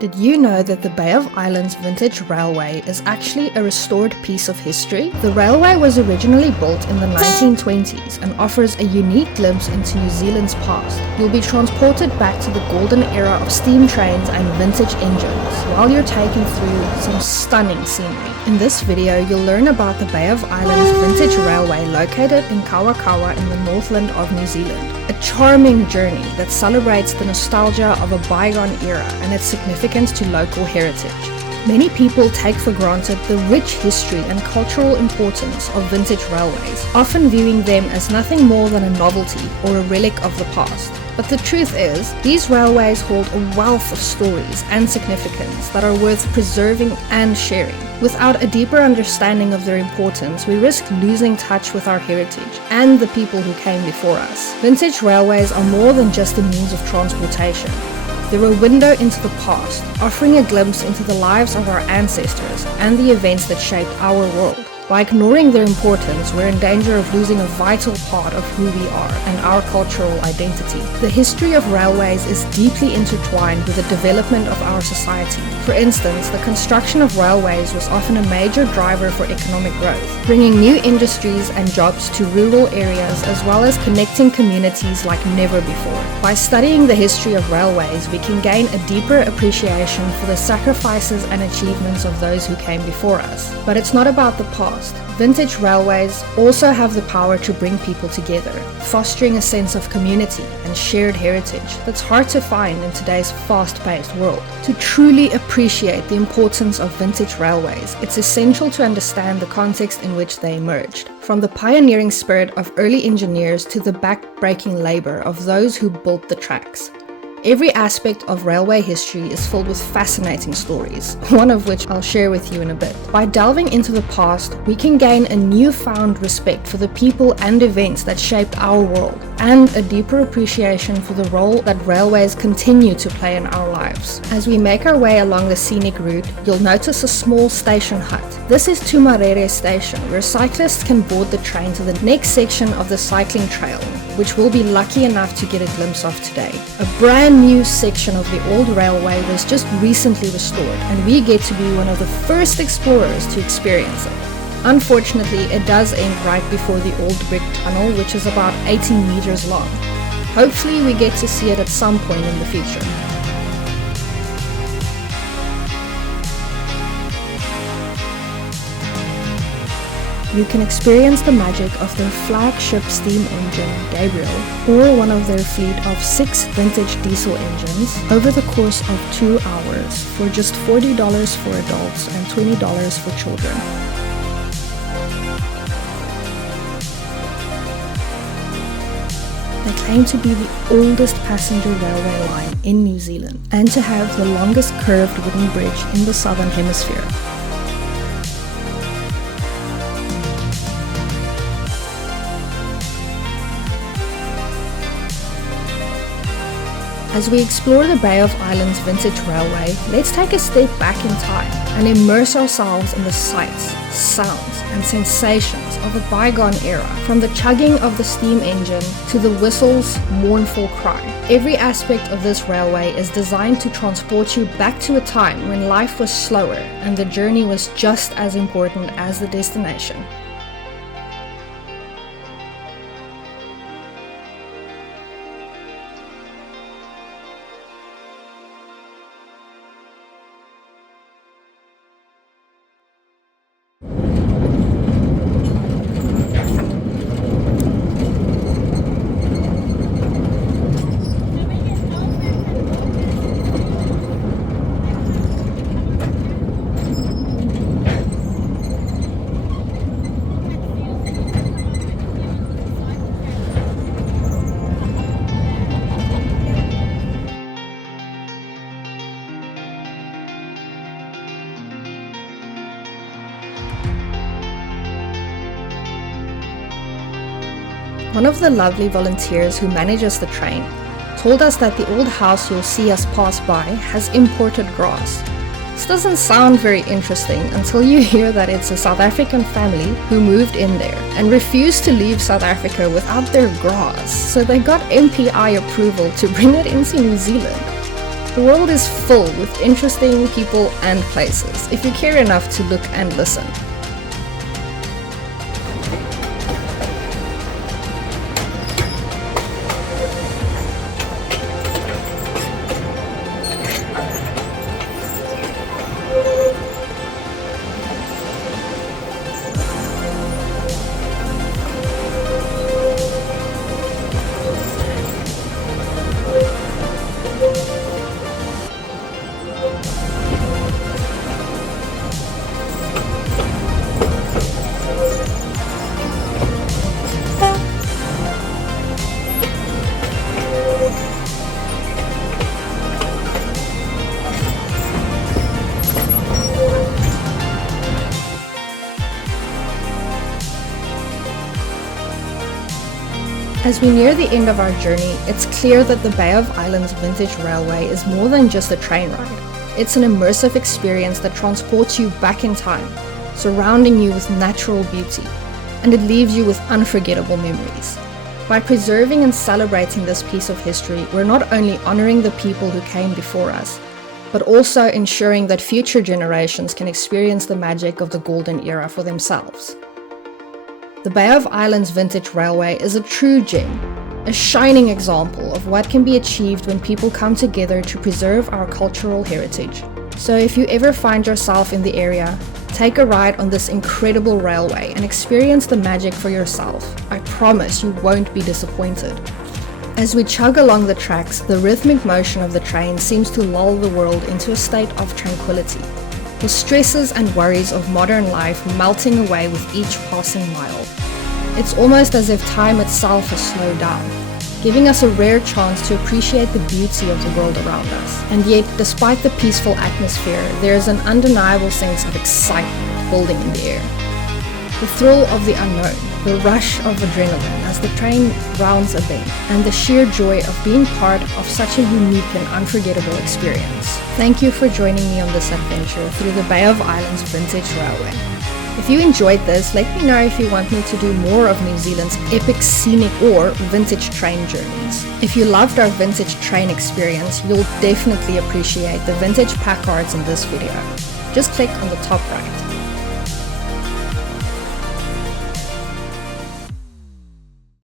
Did you know that the Bay of Islands Vintage Railway is actually a restored piece of history? The railway was originally built in the 1920s and offers a unique glimpse into New Zealand's past. You'll be transported back to the golden era of steam trains and vintage engines while you're taken through some stunning scenery. In this video, you'll learn about the Bay of Islands Vintage Railway located in Kawakawa in the Northland of New Zealand. A charming journey that celebrates the nostalgia of a bygone era and its significance to local heritage. Many people take for granted the rich history and cultural importance of vintage railways, often viewing them as nothing more than a novelty or a relic of the past. But the truth is, these railways hold a wealth of stories and significance that are worth preserving and sharing. Without a deeper understanding of their importance, we risk losing touch with our heritage and the people who came before us. Vintage railways are more than just a means of transportation. They're a window into the past, offering a glimpse into the lives of our ancestors and the events that shaped our world. By ignoring their importance, we're in danger of losing a vital part of who we are and our cultural identity. The history of railways is deeply intertwined with the development of our society. For instance, the construction of railways was often a major driver for economic growth, bringing new industries and jobs to rural areas as well as connecting communities like never before. By studying the history of railways, we can gain a deeper appreciation for the sacrifices and achievements of those who came before us. But it's not about the past. Vintage railways also have the power to bring people together, fostering a sense of community and shared heritage that's hard to find in today's fast-paced world. To truly appreciate the importance of vintage railways, it's essential to understand the context in which they emerged. From the pioneering spirit of early engineers to the back-breaking labor of those who built the tracks. Every aspect of railway history is filled with fascinating stories, one of which I'll share with you in a bit. By delving into the past, we can gain a newfound respect for the people and events that shaped our world, and a deeper appreciation for the role that railways continue to play in our lives. As we make our way along the scenic route, you'll notice a small station hut. This is Taumarere Station, where cyclists can board the train to the next section of the cycling trail, which we'll be lucky enough to get a glimpse of today. A brand new section of the old railway was just recently restored, and we get to be one of the first explorers to experience it. Unfortunately, it does end right before the old brick tunnel, which is about 18 meters long. Hopefully we get to see it at some point in the future. You can experience the magic of their flagship steam engine, Gabriel, or one of their fleet of 6 vintage diesel engines over the course of 2 hours for just $40 for adults and $20 for children. They claim to be the oldest passenger railway line in New Zealand and to have the longest curved wooden bridge in the southern hemisphere. As we explore the Bay of Islands Vintage Railway, let's take a step back in time and immerse ourselves in the sights, sounds, and sensations of a bygone era. From the chugging of the steam engine to the whistle's mournful cry. Every aspect of this railway is designed to transport you back to a time when life was slower and the journey was just as important as the destination. One of the lovely volunteers who manages the train told us that the old house you'll see us pass by has imported grass. This doesn't sound very interesting until you hear that it's a South African family who moved in there and refused to leave South Africa without their grass, so they got MPI approval to bring it into New Zealand. The world is full with interesting people and places, if you care enough to look and listen. As we near the end of our journey, it's clear that the Bay of Islands Vintage Railway is more than just a train ride. It's an immersive experience that transports you back in time, surrounding you with natural beauty, and it leaves you with unforgettable memories. By preserving and celebrating this piece of history, we're not only honoring the people who came before us, but also ensuring that future generations can experience the magic of the Golden Era for themselves. The Bay of Islands Vintage Railway is a true gem, a shining example of what can be achieved when people come together to preserve our cultural heritage. So if you ever find yourself in the area, take a ride on this incredible railway and experience the magic for yourself. I promise you won't be disappointed. As we chug along the tracks, the rhythmic motion of the train seems to lull the world into a state of tranquility, the stresses and worries of modern life melting away with each passing mile. It's almost as if time itself has slowed down, giving us a rare chance to appreciate the beauty of the world around us. And yet, despite the peaceful atmosphere, there is an undeniable sense of excitement building in the air. The thrill of the unknown, the rush of adrenaline as the train rounds a bend, and the sheer joy of being part of such a unique and unforgettable experience. Thank you for joining me on this adventure through the Bay of Islands Vintage Railway. If you enjoyed this, let me know if you want me to do more of New Zealand's epic scenic or vintage train journeys. If you loved our vintage train experience, you'll definitely appreciate the vintage pack cards in this video. Just click on the top right.